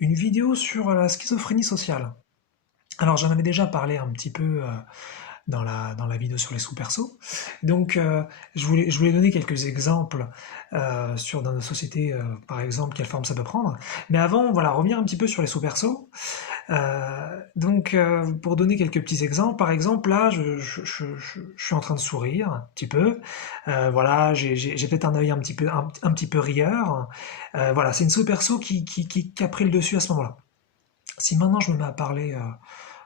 une vidéo sur la schizophrénie sociale. Alors j'en avais déjà parlé un petit peu dans la vidéo sur les sous-persos. Donc je voulais donner quelques exemples sur dans nos sociétés, par exemple, quelle forme ça peut prendre. Mais avant, voilà, revenir un petit peu sur les sous-persos. Pour donner quelques petits exemples, par exemple, là, je suis en train de sourire un petit peu. Voilà, j'ai peut-être un œil un petit peu rieur. Voilà, c'est une sous-perso qui a pris le dessus à ce moment-là. Si maintenant je me mets à parler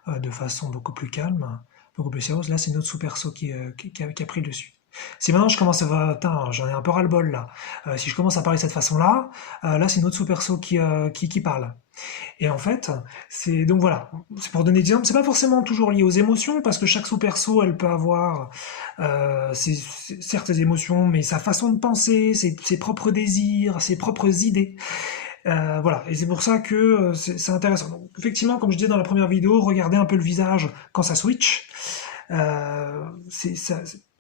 de façon beaucoup plus calme, beaucoup plus sérieuse, là c'est notre sous-perso qui a pris le dessus. Si maintenant je commence à voir, putain, j'en ai un peu ras-le-bol là, si je commence à parler de cette façon-là, là c'est notre sous-perso qui parle. Et en fait, c'est donc voilà, c'est pour donner des exemples, c'est pas forcément toujours lié aux émotions, parce que chaque sous-perso, elle peut avoir certes ses émotions, mais sa façon de penser, ses propres désirs, ses propres idées. Voilà, et c'est pour ça que c'est intéressant. Donc, effectivement, comme je disais dans la première vidéo, regardez un peu le visage quand ça switch.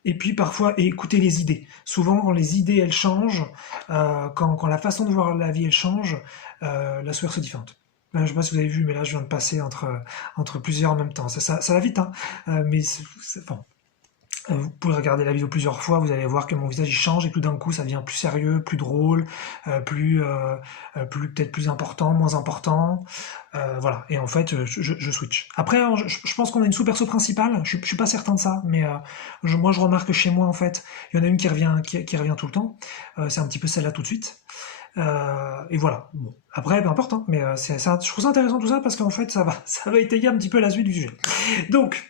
Et puis parfois, et écoutez les idées. Souvent, quand les idées elles changent, quand la façon de voir la vie elle change, la source est différente. Je ne sais pas si vous avez vu, mais là je viens de passer entre plusieurs en même temps. Ça va vite, hein, mais bon, vous pouvez regarder la vidéo plusieurs fois, vous allez voir que mon visage il change et tout d'un coup ça devient plus sérieux, plus drôle, plus peut-être plus important, moins important. Voilà. Et en fait, je switch. Après, je pense qu'on a une sous-perso principale. Je suis pas certain de ça, mais moi je remarque que chez moi en fait, il y en a une qui revient tout le temps. C'est un petit peu celle-là tout de suite. Et voilà. Bon. Après, peu importe, hein, mais je trouve ça intéressant tout ça parce qu'en fait ça va étayer un petit peu la suite du sujet. Donc.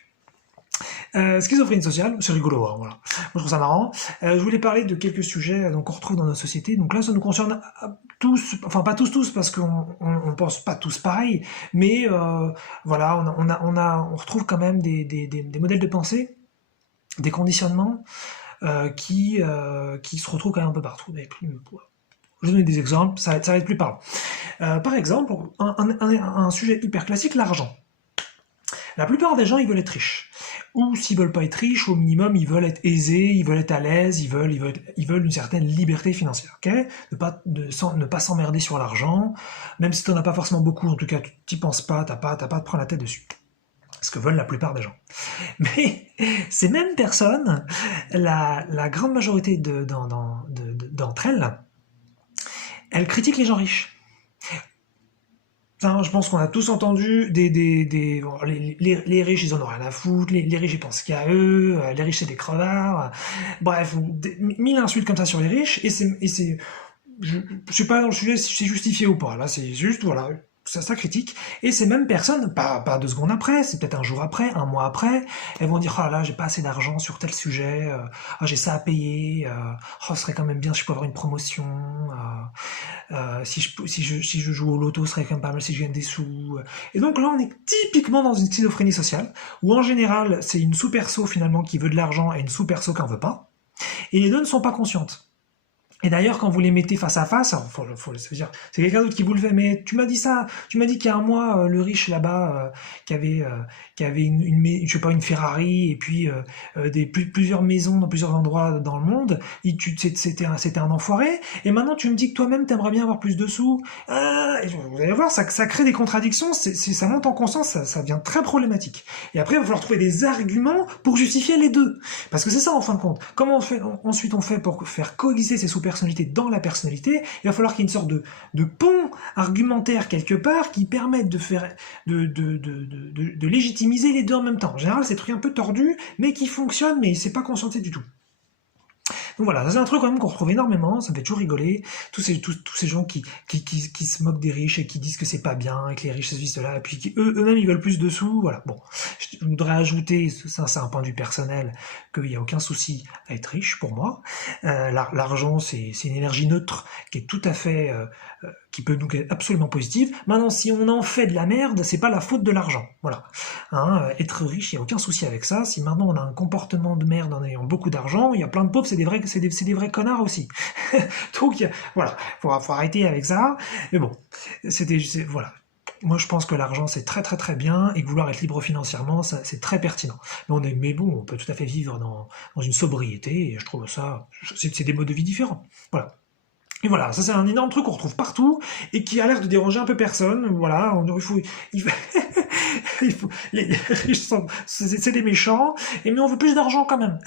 Schizophrénie sociale, c'est rigolo, hein, voilà. Moi je trouve ça marrant. Je voulais parler de quelques sujets qu'on retrouve dans notre société. Donc là, ça nous concerne tous, enfin pas tous, parce qu'on pense pas tous pareil, mais voilà, on retrouve quand même des modèles de pensée, des conditionnements qui se retrouvent quand même un peu partout. Je vais donner des exemples, ça va être plus parlant. Par exemple, un sujet hyper classique, l'argent. La plupart des gens, ils veulent être riches. Ou s'ils veulent pas être riches, au minimum, ils veulent être aisés, ils veulent être à l'aise, ils veulent une certaine liberté financière, ok? Ne pas s'emmerder sur l'argent, même si tu n'en as pas forcément beaucoup, en tout cas, tu n'y penses pas, t'as pas à te prendre la tête dessus. Ce que veulent la plupart des gens. Mais ces mêmes personnes, la grande majorité d'entre elles, elles critiquent les gens riches. Enfin, je pense qu'on a tous entendu bon, les riches, ils en ont rien à foutre, les riches, ils pensent qu'à eux, les riches, c'est des crevards. Bref, mille insultes comme ça sur les riches, je suis pas dans le sujet si c'est justifié ou pas. Là, c'est juste, voilà, ça critique. Et ces mêmes personnes, pas 2 secondes après, c'est peut-être un jour après, un mois après, elles vont dire, oh là, j'ai pas assez d'argent sur tel sujet, j'ai ça à payer, oh, ce serait quand même bien si je pouvais avoir une promotion, si je joue au loto, ce serait quand même pas mal si je gagne des sous. Et donc là, on est typiquement dans une schizophrénie sociale, où en général, c'est une sous-perso finalement qui veut de l'argent et une sous-perso qui en veut pas. Et les deux ne sont pas conscientes. Et d'ailleurs, quand vous les mettez face à face, ça veut dire, c'est quelqu'un d'autre qui vous le fait, mais tu m'as dit ça, tu m'as dit qu'il y a un mois, le riche là-bas, qui avait je sais pas, une Ferrari, et puis plusieurs maisons dans plusieurs endroits dans le monde, c'était un enfoiré, et maintenant tu me dis que toi-même t'aimerais bien avoir plus de sous. Et vous allez voir, ça crée des contradictions, ça monte en conscience, ça devient très problématique. Et après, il va falloir trouver des arguments pour justifier les deux. Parce que c'est ça, en fin de compte. Comment ensuite on fait pour faire coexister ces sous-personnalités dans la personnalité? Il va falloir qu'il y ait une sorte de pont argumentaire quelque part qui permette de légitimiser les deux en même temps. En général, c'est des trucs un peu tordus, mais qui fonctionnent, mais c'est pas conscienté du tout. Donc voilà, ça c'est un truc quand même qu'on retrouve énormément, ça me fait toujours rigoler. Tous ces gens qui se moquent des riches et qui disent que c'est pas bien, et que les riches se vivent cela, et puis eux-mêmes ils veulent plus de sous, voilà. Bon, je voudrais ajouter, ça c'est un point de vue personnel, qu'il n'y a aucun souci à être riche pour moi. L'argent c'est une énergie neutre qui est tout à fait, qui peut donc être absolument positive. Maintenant, si on en fait de la merde, c'est pas la faute de l'argent, voilà. Hein, être riche, il n'y a aucun souci avec ça. Si maintenant on a un comportement de merde en ayant beaucoup d'argent, il y a plein de pauvres, c'est des vrais connards aussi. Donc voilà, faut arrêter avec ça. Mais bon, voilà. Moi, je pense que l'argent, c'est très très très bien, et que vouloir être libre financièrement, c'est très pertinent. Mais bon, on peut tout à fait vivre dans une sobriété, et je trouve ça, c'est des modes de vie différents. Voilà. Et voilà, ça c'est un énorme truc qu'on retrouve partout et qui a l'air de déranger un peu personne. Voilà, il faut, les riches c'est des méchants, et mais on veut plus d'argent quand même.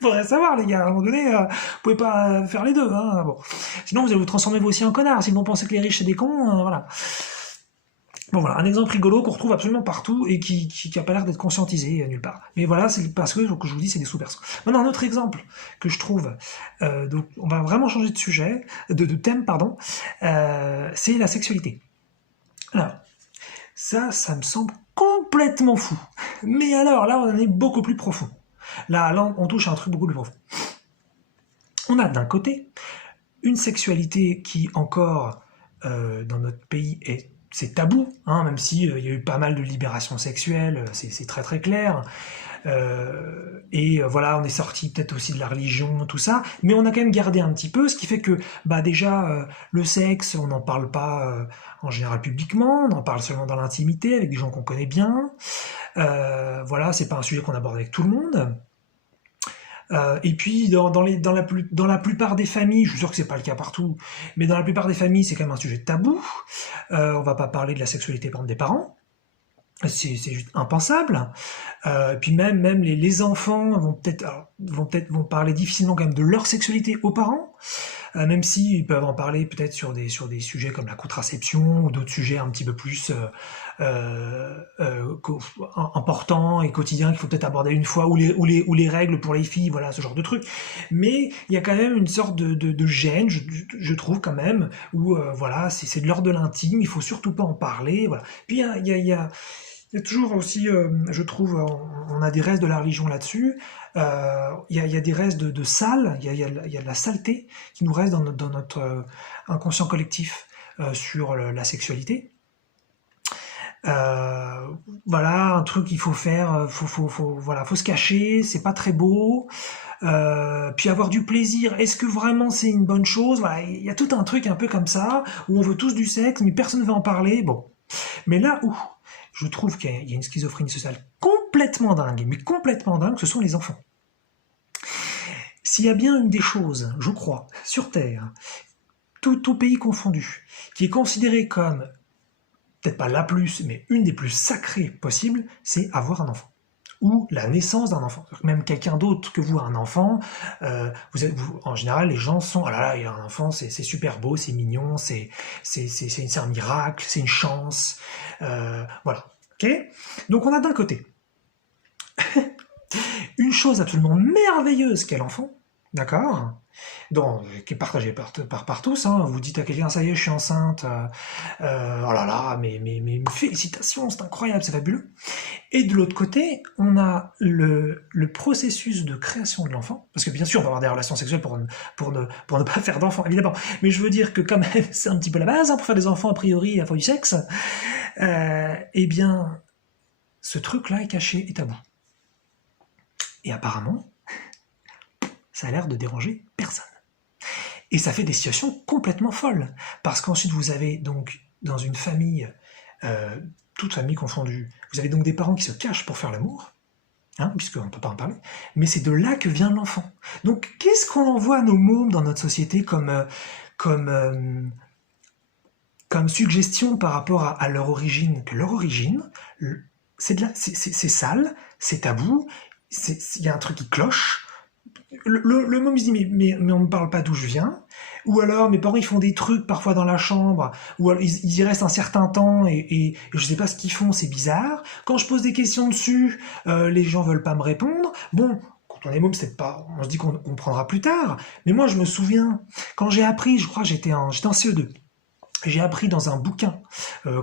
Faudrait savoir, les gars, à un moment donné, vous pouvez pas faire les deux, hein. Bon. Sinon, vous allez vous transformer vous aussi en connard. Si vous pensez que les riches c'est des cons, voilà. Bon voilà, un exemple rigolo qu'on retrouve absolument partout et qui a pas l'air d'être conscientisé nulle part. Mais voilà, c'est parce que je vous dis, c'est des sous-persos. Maintenant, un autre exemple que je trouve, donc on va vraiment changer de sujet, de thème, pardon, c'est la sexualité. Alors, ça me semble complètement fou. Mais alors, là, on en est beaucoup plus profond. Là, on touche à un truc beaucoup plus profond. On a d'un côté une sexualité qui encore dans notre pays c'est tabou, hein, même si il y a eu pas mal de libération sexuelle, c'est très très clair. Voilà, on est sorti peut-être aussi de la religion, tout ça, mais on a quand même gardé un petit peu, ce qui fait que bah déjà le sexe, on n'en parle pas en général publiquement, on en parle seulement dans l'intimité avec des gens qu'on connaît bien. Voilà, c'est pas un sujet qu'on aborde avec tout le monde. Et puis dans la plupart des familles, je suis sûr que c'est pas le cas partout, mais dans la plupart des familles, c'est quand même un sujet tabou. On va pas parler de la sexualité par exemple des parents. C'est juste impensable. Puis même les enfants vont parler difficilement quand même de leur sexualité aux parents, même s'ils peuvent en parler peut-être sur des sujets comme la contraception ou d'autres sujets un petit peu plus importants et quotidiens qu'il faut peut-être aborder une fois, ou les règles pour les filles, voilà, ce genre de trucs. Mais il y a quand même une sorte de gêne, je trouve quand même, où voilà, c'est de l'ordre de l'intime, il faut surtout pas en parler, voilà. Puis il y a toujours aussi, je trouve, on a des restes de la religion là-dessus. Il y a des restes de sale, il y a de la saleté qui nous reste dans notre inconscient collectif sur la sexualité. Voilà, un truc qu'il faut faire, voilà, faut se cacher, c'est pas très beau. Puis avoir du plaisir, est-ce que vraiment c'est une bonne chose? Voilà, il y a tout un truc un peu comme ça où on veut tous du sexe, mais personne ne veut en parler. Bon, mais là où je trouve qu'il y a une schizophrénie sociale complètement dingue, mais complètement dingue, ce sont les enfants. S'il y a bien une des choses, je crois, sur Terre, tout pays confondu, qui est considérée comme, peut-être pas la plus, mais une des plus sacrées possibles, c'est avoir un enfant. Ou la naissance d'un enfant. Même quelqu'un d'autre que vous a un enfant, en général, les gens sont, oh là là, il a un enfant, c'est super beau, c'est mignon, c'est un miracle, c'est une chance, voilà. Ok. Donc on a d'un côté une chose absolument merveilleuse qu'est l'enfant, d'accord, qui est partagée par tous, hein. Vous dites à quelqu'un, ça y est, je suis enceinte, oh là là, mais félicitations, c'est incroyable, c'est fabuleux. Et de l'autre côté, on a le processus de création de l'enfant, parce que bien sûr, on va avoir des relations sexuelles pour ne pas faire d'enfants, évidemment, mais je veux dire que quand même, c'est un petit peu la base, hein, pour faire des enfants, a priori, il faut du sexe. Eh bien, ce truc-là est caché et tabou. Et apparemment, ça a l'air de déranger personne. Et ça fait des situations complètement folles, parce qu'ensuite vous avez donc, dans une famille, toute famille confondue, vous avez donc des parents qui se cachent pour faire l'amour, hein, puisqu'on ne peut pas en parler, mais c'est de là que vient l'enfant. Donc qu'est-ce qu'on envoie à nos mômes dans notre société comme suggestion par rapport à leur origine? Que leur origine, c'est sale, c'est tabou, il y a un truc qui cloche. Le môme se dit mais on ne me parle pas d'où je viens, ou alors mes parents ils font des trucs parfois dans la chambre, ou alors ils y restent un certain temps et je sais pas ce qu'ils font, c'est bizarre. Quand je pose des questions dessus, les gens veulent pas me répondre. Bon, quand on est môme, c'est pas, on se dit qu'on comprendra plus tard, mais moi je me souviens quand j'ai appris, je crois que j'étais en CE2. J'ai appris dans un bouquin,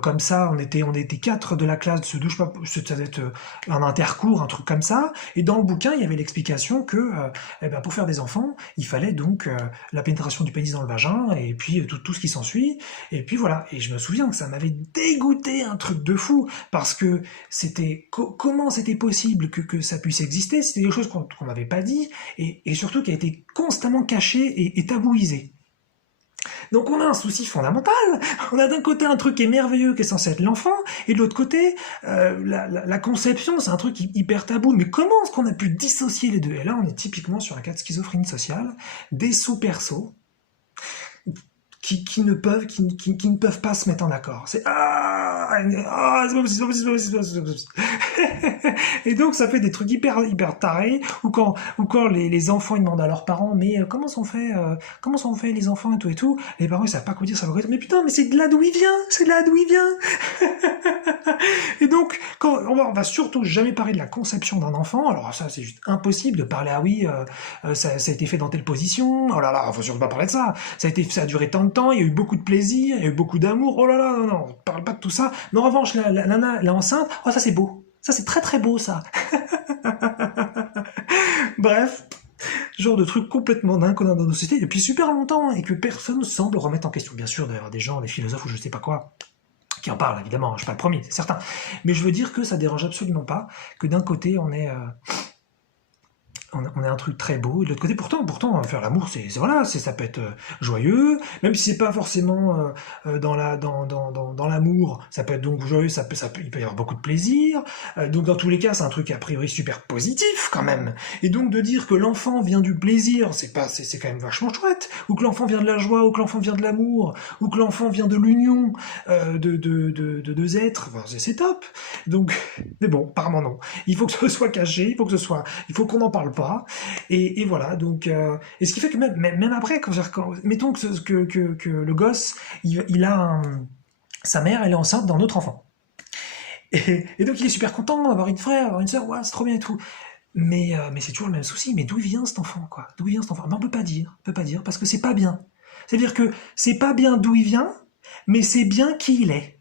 comme ça, on était 4 de la classe de ce douche, pas, ça devait être un intercours, un truc comme ça, et dans le bouquin, il y avait l'explication que, pour faire des enfants, il fallait donc la pénétration du pénis dans le vagin, et puis tout ce qui s'ensuit, et puis voilà. Et je me souviens que ça m'avait dégoûté un truc de fou, parce que comment c'était possible que ça puisse exister? C'était des choses qu'on m'avait pas dit, et surtout qui a été constamment caché et tabouisé. Donc on a un souci fondamental. On a d'un côté un truc qui est merveilleux, qui est censé être l'enfant, et de l'autre côté, la conception, c'est un truc hyper tabou. Mais comment est-ce qu'on a pu dissocier les deux? Et là, on est typiquement sur un cas de schizophrénie sociale, des sous-persos, qui ne peuvent pas se mettre en accord. C'est c'est pas possible, c'est pas possible, c'est pas possible, c'est pas possible. Et donc ça fait des trucs hyper tarés, ou quand les enfants ils demandent à leurs parents, mais comment sont fait les enfants et tout, les parents ils savent pas quoi dire, ça va quoi dire, mais putain, mais c'est de là d'où il vient, c'est de là d'où il vient. Et donc, quand on va surtout jamais parler de la conception d'un enfant, alors ça c'est juste impossible de parler, ah oui, ça a été fait dans telle position, oh là là, faut surtout pas parler de ça, ça a duré tant de temps, il y a eu beaucoup de plaisir, il y a eu beaucoup d'amour, oh là là, non, non, on parle pas de tout ça, mais en revanche, la nana, la enceinte, oh ça c'est beau, ça c'est très très beau ça. Bref, genre de truc complètement dingue qu'on a dans nos sociétés depuis super longtemps et que personne ne semble remettre en question. Bien sûr, d'ailleurs, des gens, des philosophes ou je sais pas quoi, qui en parlent, évidemment, je suis pas le premier, c'est certain. Mais je veux dire que ça dérange absolument pas que d'un côté, on a un truc très beau, et de l'autre côté, pourtant, faire l'amour, voilà, ça peut être joyeux, même si c'est pas forcément dans l'amour, ça peut être donc joyeux, il peut y avoir beaucoup de plaisir, donc dans tous les cas, c'est un truc a priori super positif quand même, et donc de dire que l'enfant vient du plaisir, c'est quand même vachement chouette, ou que l'enfant vient de la joie, ou que l'enfant vient de l'amour, ou que l'enfant vient de l'union de deux êtres, enfin, c'est top, donc, mais bon, apparemment non, il faut que ce soit caché, il faut qu'on n'en parle pas, et voilà, donc et ce qui fait que même après, mettons que le gosse il a sa mère elle est enceinte d'un autre enfant, et donc il est super content d'avoir une frère, avoir une sœur, ouais, c'est trop bien et tout, mais c'est toujours le même souci, mais d'où il vient cet enfant, quoi, d'où vient cet enfant, mais on peut pas dire parce que c'est pas bien, c'est à dire que c'est pas bien d'où il vient, mais c'est bien qui il est.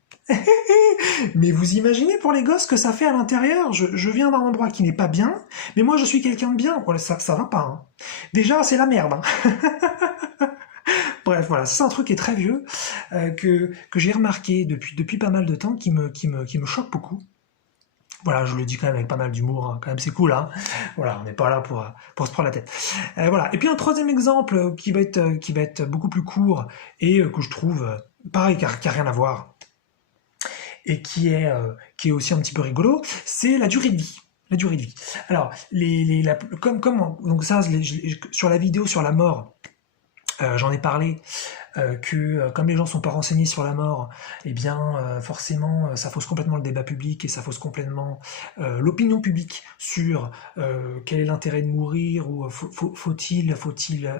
Mais vous imaginez pour les gosses que ça fait à l'intérieur, je viens d'un endroit qui n'est pas bien, mais moi je suis quelqu'un de bien. Voilà, ça va pas. Hein. Déjà, c'est la merde. Hein. Bref, voilà, c'est un truc qui est très vieux, que j'ai remarqué depuis pas mal de temps, qui me choque beaucoup. Voilà, je le dis quand même avec pas mal d'humour, hein. Quand même c'est cool, hein. Voilà, on n'est pas là pour se prendre la tête. Voilà. Et puis un troisième exemple qui va être beaucoup plus court et que je trouve pareil, qui a rien à voir, et qui est aussi un petit peu rigolo, c'est la durée de vie. La durée de vie. Alors, donc ça, sur la vidéo sur la mort, j'en ai parlé, que comme les gens sont pas renseignés sur la mort, eh bien forcément ça fausse complètement le débat public et ça fausse complètement l'opinion publique sur quel est l'intérêt de mourir, ou faut-il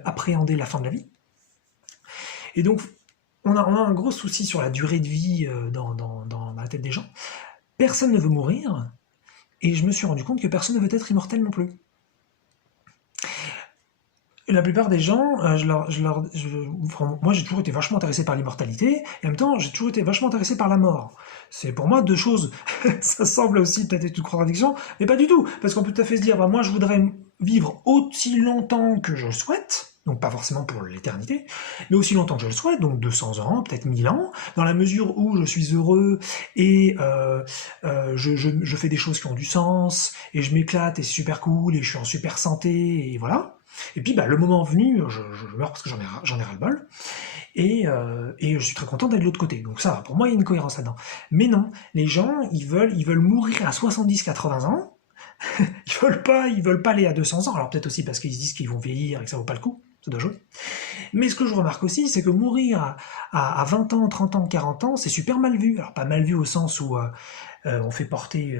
appréhender la fin de la vie. Et donc on a un gros souci sur la durée de vie dans la tête des gens. Personne ne veut mourir, et je me suis rendu compte que personne ne veut être immortel non plus. Et la plupart des gens, moi j'ai toujours été vachement intéressé par l'immortalité, et en même temps j'ai toujours été vachement intéressé par la mort. C'est pour moi deux choses, ça semble aussi peut-être être une contradiction, mais pas du tout, parce qu'on peut tout à fait se dire, bah, moi je voudrais vivre aussi longtemps que je le souhaite, donc pas forcément pour l'éternité, mais aussi longtemps que je le souhaite, donc 200 ans, peut-être 1000 ans, dans la mesure où je suis heureux et je fais des choses qui ont du sens, et je m'éclate, et c'est super cool, et je suis en super santé, et voilà. Et puis, bah, le moment venu, je meurs parce que j'en ai ras-le-bol, et je suis très content d'être de l'autre côté. Donc ça, pour moi, il y a une cohérence là-dedans. Mais non, les gens, ils veulent mourir à 70-80 ans, ils veulent pas aller à 200 ans, alors peut-être aussi parce qu'ils se disent qu'ils vont vieillir et que ça vaut pas le coup, ça doit jouer. Mais ce que je remarque aussi, c'est que mourir à 20 ans, 30 ans, 40 ans, c'est super mal vu. Alors pas mal vu au sens où on fait porter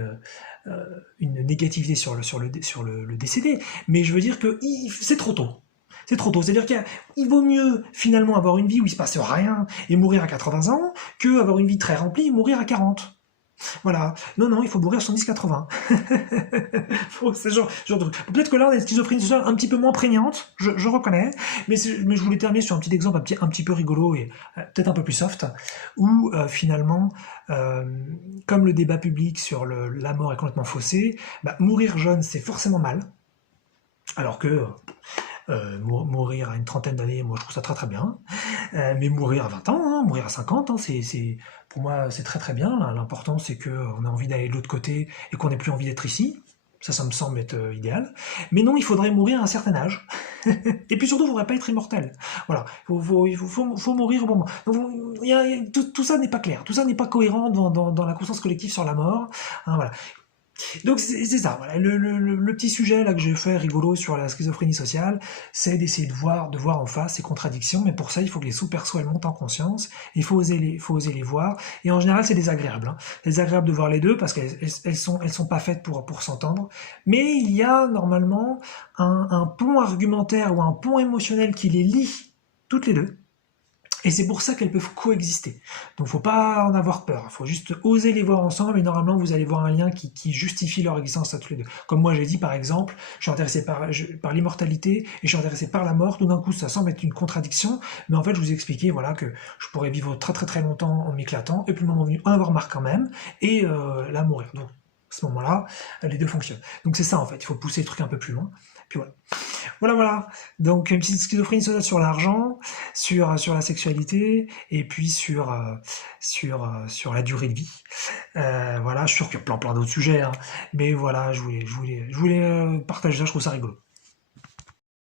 une négativité sur le décédé, mais je veux dire que c'est trop tôt. C'est trop tôt. C'est-à-dire qu'il vaut mieux finalement avoir une vie où il se passe rien et mourir à 80 ans que avoir une vie très remplie et mourir à 40. Voilà. Non, il faut mourir à 70-80. C'est genre de truc. Peut-être que là, on a une schizophrénie sociale un petit peu moins prégnante, je reconnais, mais je voulais terminer sur un petit exemple un petit peu rigolo et peut-être un peu plus soft, où finalement, comme le débat public sur la mort est complètement faussé, bah, mourir jeune, c'est forcément mal, alors que mourir à une trentaine d'années, moi je trouve ça très très bien, mais mourir à 20 ans, hein, mourir à 50 ans, pour moi c'est très très bien. L'important c'est qu'on a envie d'aller de l'autre côté et qu'on n'ait plus envie d'être ici, ça me semble être idéal, mais non, il faudrait mourir à un certain âge, et puis surtout il ne faudrait pas être immortel, voilà, il faut mourir au bon moment. Tout ça n'est pas clair, tout ça n'est pas cohérent dans la conscience collective sur la mort, hein, voilà. Donc c'est ça, voilà. Le petit sujet là que j'ai fait rigolo sur la schizophrénie sociale, c'est d'essayer de voir en face ces contradictions, mais pour ça il faut que les sous-persos elles montent en conscience, il faut oser les voir, et en général c'est désagréable, hein. C'est désagréable de voir les deux parce elles sont pas faites pour s'entendre, mais il y a normalement un pont argumentaire ou un pont émotionnel qui les lie toutes les deux. Et c'est pour ça qu'elles peuvent coexister. Donc faut pas en avoir peur, il faut juste oser les voir ensemble et normalement vous allez voir un lien qui justifie leur existence à tous les deux. Comme moi j'ai dit par exemple, je suis intéressé par l'immortalité et je suis intéressé par la mort, tout d'un coup ça semble être une contradiction, mais en fait je vous ai expliqué voilà, que je pourrais vivre très très très longtemps en m'éclatant et puis le moment venu en avoir marre quand même et là mourir. Donc à ce moment-là, les deux fonctionnent. Donc c'est ça en fait, il faut pousser le truc un peu plus loin. Puis voilà. Voilà. Donc une petite schizophrénie sociale sur l'argent, sur la sexualité, et puis sur la durée de vie. Voilà, je suis sûr qu'il y a plein d'autres sujets, hein, mais voilà, je voulais partager ça, je trouve ça rigolo.